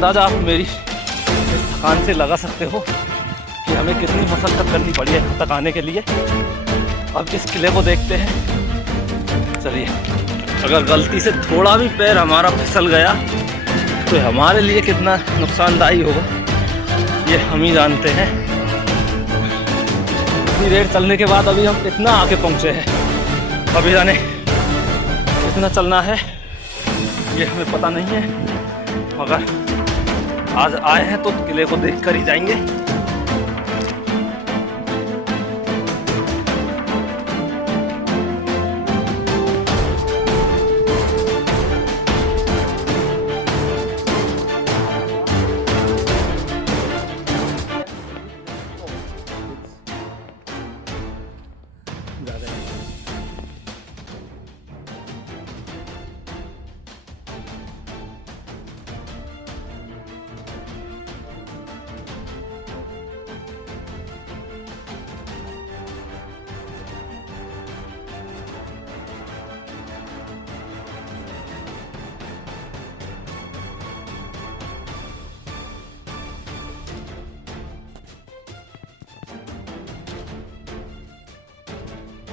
अंदाज़ा आप मेरी इस थकान से लगा सकते हो कि हमें कितनी मशक्क़त करनी पड़ी है यहाँ तक आने के लिए। अब इस किले को देखते हैं। चलिए, अगर गलती से थोड़ा भी पैर हमारा फिसल गया तो हमारे लिए कितना नुकसानदायी होगा ये हम ही जानते हैं। इतनी देर चलने के बाद अभी हम इतना आगे पहुँचे हैं। अभी जाने कितना चलना है ये हमें पता नहीं है, मगर आज आए हैं तो किले को देख कर ही जाएंगे।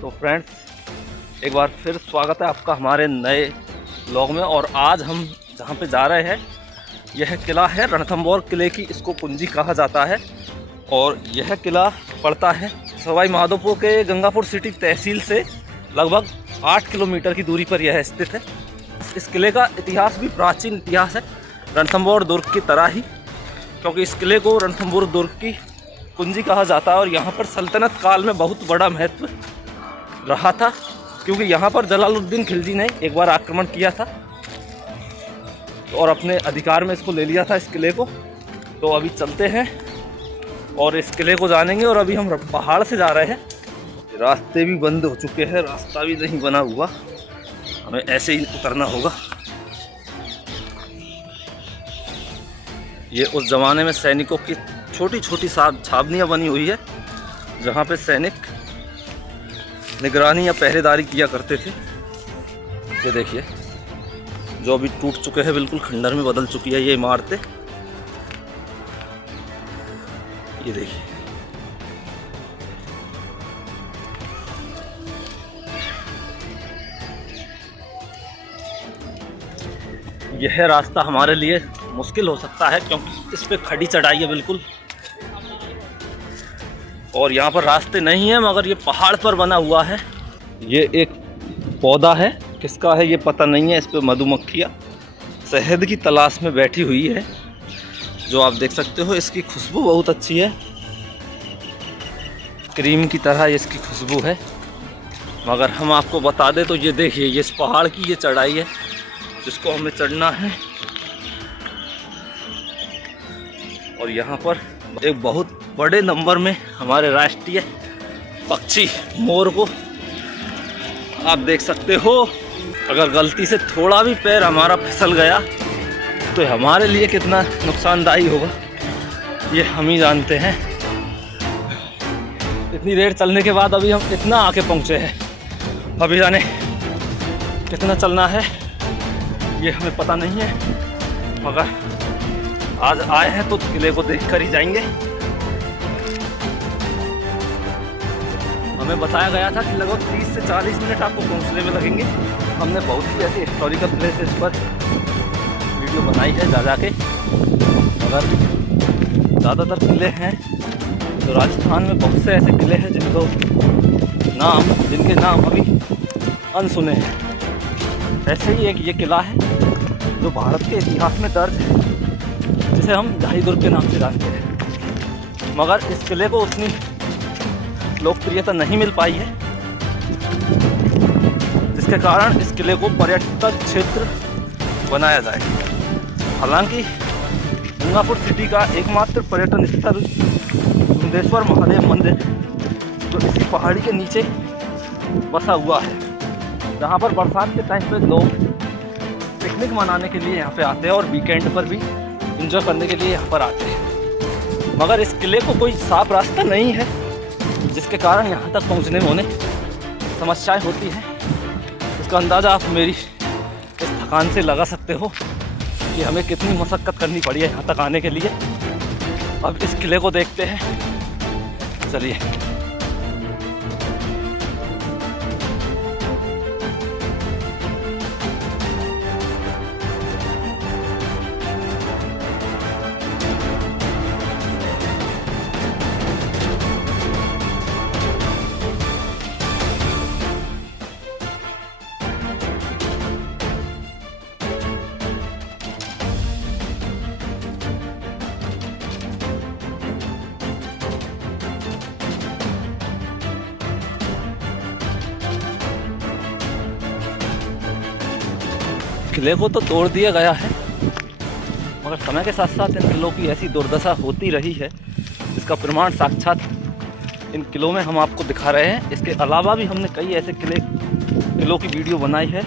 तो फ्रेंड्स, एक बार फिर स्वागत है आपका हमारे नए व्लॉग में। और आज हम जहाँ पे जा रहे हैं यह किला है रणथंभौर किले की, इसको कुंजी कहा जाता है। और यह किला पड़ता है सवाई माधोपुर के गंगापुर सिटी तहसील से लगभग 8 किलोमीटर की दूरी पर यह स्थित है। इस किले का इतिहास भी प्राचीन इतिहास है, रणथंभौर दुर्ग की तरह ही, क्योंकि इस किले को रणथंभौर दुर्ग की कुंजी कहा जाता है। और यहाँ पर सल्तनत काल में बहुत बड़ा महत्व रहा था, क्योंकि यहाँ पर जलालुद्दीन खिलजी ने एक बार आक्रमण किया था और अपने अधिकार में इसको ले लिया था, इस किले को। तो अभी चलते हैं और इस किले को जानेंगे। और अभी हम पहाड़ से जा रहे हैं, रास्ते भी बंद हो चुके हैं, रास्ता भी नहीं बना हुआ, हमें ऐसे ही उतरना होगा। ये उस ज़माने में सैनिकों की छोटी छोटी छावनियाँ बनी हुई है, जहाँ पे सैनिक निगरानी या पहरेदारी किया करते थे। ये देखिए, जो अभी टूट चुके हैं, बिल्कुल खंडर में बदल चुकी है ये इमारतें। ये देखिए, यह रास्ता हमारे लिए मुश्किल हो सकता है, क्योंकि इस पे खड़ी चढ़ाई है बिल्कुल, और यहाँ पर रास्ते नहीं है, मगर ये पहाड़ पर बना हुआ है। ये एक पौधा है, किसका है ये पता नहीं है। इस पे मधुमक्खियाँ शहद की तलाश में बैठी हुई है, जो आप देख सकते हो। इसकी खुशबू बहुत अच्छी है, क्रीम की तरह इसकी खुशबू है। मगर हम आपको बता दें तो ये देखिए, ये इस पहाड़ की ये चढ़ाई है जिसको हमें चढ़ना है। और यहाँ पर एक बहुत बड़े नंबर में हमारे राष्ट्रीय पक्षी मोर को आप देख सकते हो। अगर गलती से थोड़ा भी पैर हमारा फिसल गया तो हमारे लिए कितना नुकसानदायी होगा ये हम ही जानते हैं। इतनी देर चलने के बाद अभी हम इतना आके पहुँचे हैं। अभी जाने कितना चलना है ये हमें पता नहीं है, मगर आज आए हैं तो किले को देख कर ही जाएंगे। हमें बताया गया था कि लगभग 30 से 40 मिनट आपको पहुंचने में लगेंगे। हमने बहुत सी ऐसी हिस्टोरिकल प्लेसेस पर वीडियो बनाई है जा के, मगर ज़्यादातर किले हैं तो राजस्थान में बहुत से ऐसे किले हैं जिनके नाम अभी अनसुने हैं। ऐसे ही एक ये किला है जो भारत के इतिहास में दर्ज है, जिसे हम जाही दुर्ग के नाम से जानते हैं। मगर इस किले को उतनी लोकप्रियता नहीं मिल पाई है, जिसके कारण इस किले को पर्यटक क्षेत्र बनाया जाए। हालांकि गंगापुर सिटी का एकमात्र पर्यटन स्थल मुंडेश्वर महादेव मंदिर, जो इसी पहाड़ी के नीचे बसा हुआ है, जहाँ पर बरसात के टाइम पे लोग पिकनिक मनाने के लिए यहाँ पे आते हैं और वीकेंड पर भी एंजॉय करने के लिए यहाँ पर आते हैं। मगर इस किले को कोई साफ रास्ता नहीं है, जिसके कारण यहाँ तक पहुँचने में उन्हें समस्याएं होती हैं। इसका अंदाज़ा आप मेरी इस थकान से लगा सकते हो कि हमें कितनी मशक्क़त करनी पड़ी है यहाँ तक आने के लिए। अब इस किले को देखते हैं, चलिए। किले को तो तोड़ दिया गया है, मगर समय के साथ साथ इन किलों की ऐसी दुर्दशा होती रही है, इसका प्रमाण साक्षात इन किलों में हम आपको दिखा रहे हैं। इसके अलावा भी हमने कई ऐसे किलों की वीडियो बनाई है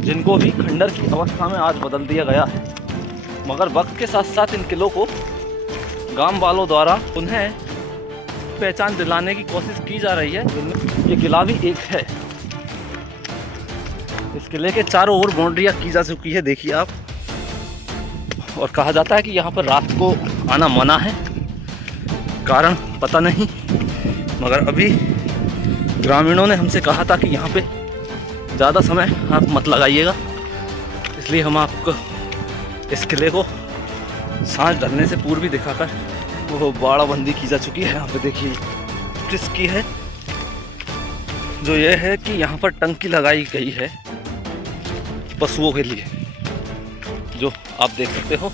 जिनको भी खंडर की अवस्था में आज बदल दिया गया है, मगर वक्त के साथ साथ इन किलों को गांव वालों द्वारा उन्हें पहचान दिलाने की कोशिश की जा रही है, जिनमें ये किला भी एक है। इस किले के चारों ओर बाउंड्रियाँ की जा चुकी है, देखिए आप। और कहा जाता है कि यहाँ पर रात को आना मना है, कारण पता नहीं, मगर अभी ग्रामीणों ने हमसे कहा था कि यहाँ पे ज़्यादा समय आप मत लगाइएगा, इसलिए हम आपको इस किले को सांझ ढलने से पूर्व ही दिखाकर वो बाड़ाबंदी की जा चुकी है। यहाँ पे देखिए किसकी है, जो ये है कि यहाँ पर टंकी लगाई गई है पशुओं के लिए, जो आप देख सकते हो।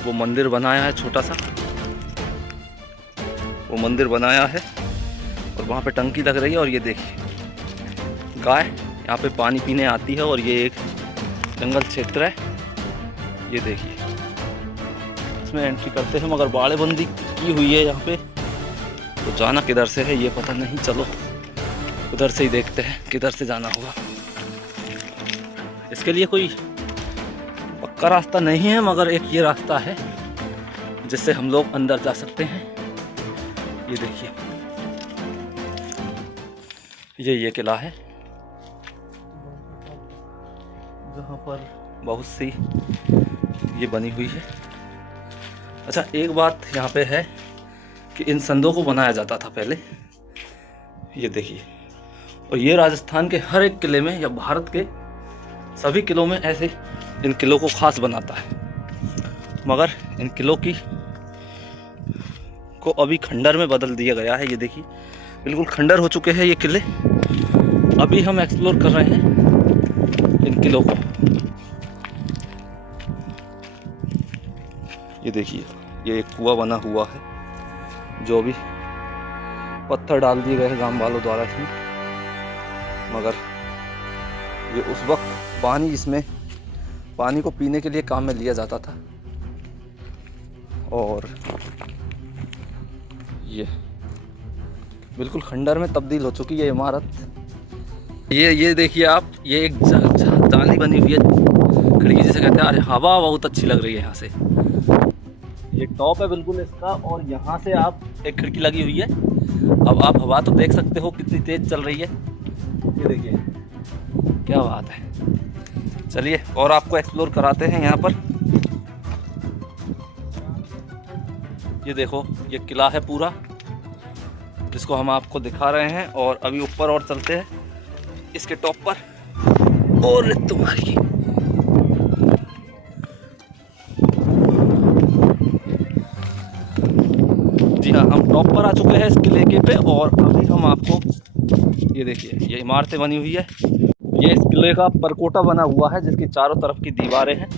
वो मंदिर बनाया है, छोटा सा वो मंदिर बनाया है और वहाँ पे टंकी लग रही है। और ये देखिए गाय यहाँ पे पानी पीने आती है, और ये एक जंगल क्षेत्र है, ये देखिए इसमें एंट्री करते हैं, मगर बाड़ेबंदी की हुई है यहाँ पे, तो जाना किधर से है ये पता नहीं। चलो उधर से ही देखते हैं किधर से जाना होगा। इसके लिए कोई पक्का रास्ता नहीं है, मगर एक ये रास्ता है जिससे हम लोग अंदर जा सकते हैं। ये देखिए ये किला है जहाँ पर बहुत सी ये बनी हुई है। अच्छा, एक बात यहाँ पे है कि इन संदों को बनाया जाता था पहले, ये देखिए। और ये राजस्थान के हर एक किले में या भारत के सभी किलों में ऐसे इन किलों को खास बनाता है, मगर इन किलों को अभी खंडर में बदल दिया गया है। ये देखिए बिल्कुल खंडर हो चुके हैं ये किले। अभी हम एक्सप्लोर कर रहे हैं इन किलों को। ये देखिए ये एक कुआं बना हुआ है, जो अभी पत्थर डाल दिए गए हैं गांव वालों द्वारा इसमें, मगर ये उस वक्त पानी को पीने के लिए काम में लिया जाता था। और ये बिल्कुल खंडर में तब्दील हो चुकी है इमारत। ये देखिए आप, ये एक जाली बनी हुई है खिड़की जिसे कहते हैं। अरे हवा बहुत अच्छी लग रही है यहाँ से, ये टॉप है बिल्कुल इसका, और यहाँ से आप एक खिड़की लगी हुई है। अब आप हवा तो देख सकते हो कितनी तेज चल रही है, ये देखिए क्या बात है। चलिए और आपको एक्सप्लोर कराते हैं यहाँ पर। ये देखो ये किला है पूरा, जिसको हम आपको दिखा रहे हैं। और अभी ऊपर और चलते हैं इसके टॉप पर। और तुम्हारी जी हाँ, हम टॉप पर आ चुके हैं इस किले के पे। और अभी हम आपको ये देखिए ये इमारतें बनी हुई है। ये इस किले का परकोटा बना हुआ है, जिसकी चारों तरफ की दीवारें हैं।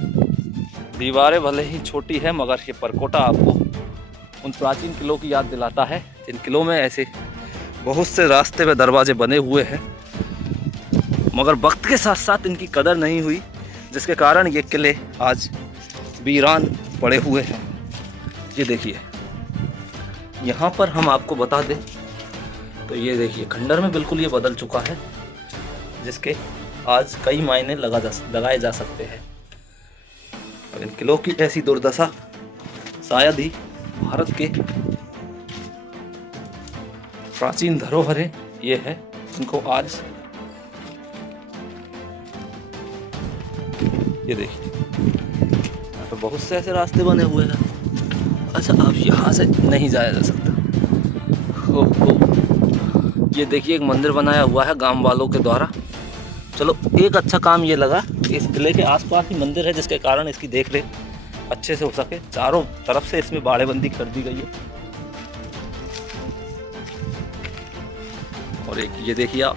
दीवारें भले ही छोटी है, मगर ये परकोटा आपको उन प्राचीन किलों की याद दिलाता है। इन किलों में ऐसे बहुत से रास्ते व दरवाजे बने हुए हैं, मगर वक्त के साथ साथ इनकी कदर नहीं हुई, जिसके कारण ये किले आज वीरान पड़े हुए हैं। ये देखिए यहाँ पर हम आपको बता दें तो ये देखिए खंडर में बिल्कुल ये बदल चुका है, जिसके आज कई मायने लगाए जा सकते हैं। और इन किलों की ऐसी दुर्दशा शायद ही भारत के प्राचीन धरोहरें ये है जिनको आज ये देखिए यहाँ पे बहुत से ऐसे रास्ते बने हुए हैं। अच्छा अब यहाँ से नहीं जाया जा सकता। हो ये देखिए एक मंदिर बनाया हुआ है गांव वालों के द्वारा। चलो एक अच्छा काम ये लगा कि इस किले के आसपास ही मंदिर है, जिसके कारण इसकी देख रेख अच्छे से हो सके। चारों तरफ से इसमें बाड़ेबंदी कर दी गई है। और एक ये देखिए आप,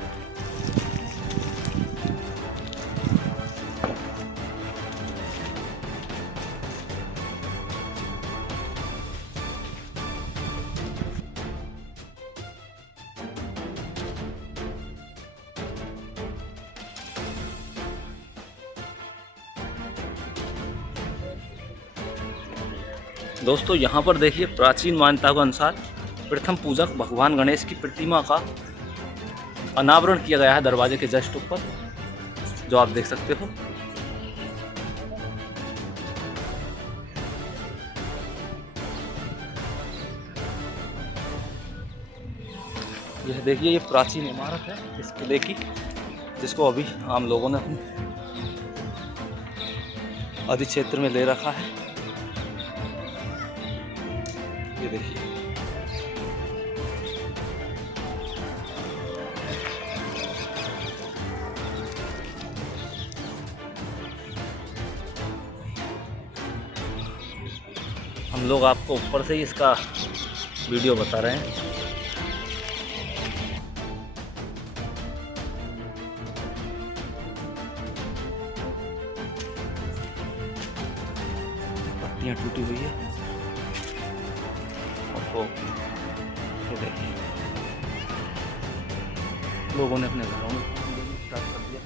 दोस्तों यहाँ पर देखिए प्राचीन मान्यता के अनुसार प्रथम पूजक भगवान गणेश की प्रतिमा का अनावरण किया गया है दरवाजे के जस्ट ऊपर, जो आप देख सकते हो। यह देखिए ये प्राचीन इमारत है इस किले की, जिसको अभी आम लोगों ने अपने अधिक्षेत्र में ले रखा है। ये देखिए हम लोग आपको ऊपर से ही इसका वीडियो बता रहे हैं। पत्तियां टूटी हुई है। ये देखिए लोगों ने अपने घरों में स्टार्ट कर दिया।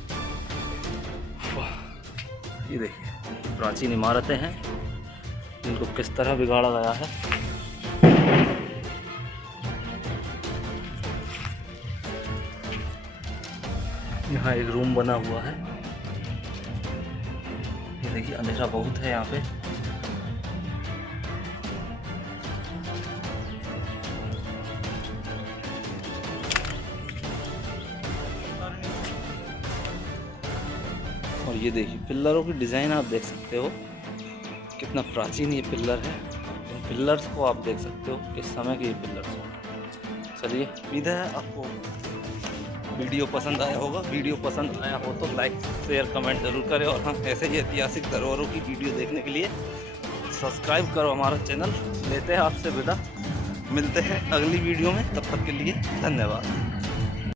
ये देखिए प्राचीन इमारतें हैं जिनको किस तरह बिगाड़ा गया है। यहाँ एक रूम बना हुआ है। ये देखिए अंधेरा बहुत है यहाँ पे। और ये देखिए पिल्लरों की डिज़ाइन आप देख सकते हो, कितना प्राचीन ये पिल्लर है। इन पिल्लर्स को आप देख सकते हो किस समय के ये पिल्लर्स हैं। चलिए उम्मीद है आपको वीडियो पसंद आया होगा। वीडियो पसंद आया हो तो लाइक शेयर कमेंट ज़रूर करें। और हाँ, ऐसे ही ऐतिहासिक धरोहरों की वीडियो देखने के लिए सब्सक्राइब करो हमारा चैनल। लेते हैं आपसे विदा, मिलते हैं अगली वीडियो में। तब तक के लिए धन्यवाद।